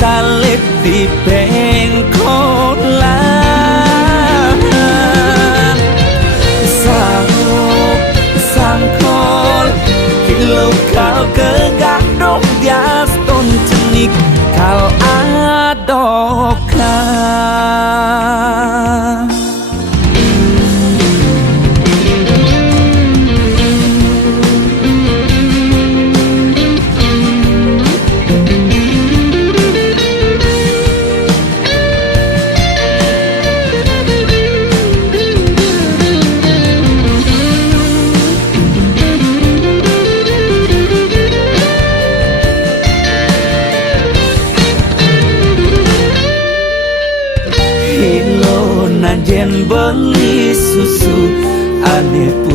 salib di pengkolan sanggup sangkol kilau kau kegadok dias ton cenik kal adokan. Jen beli susu aneh putih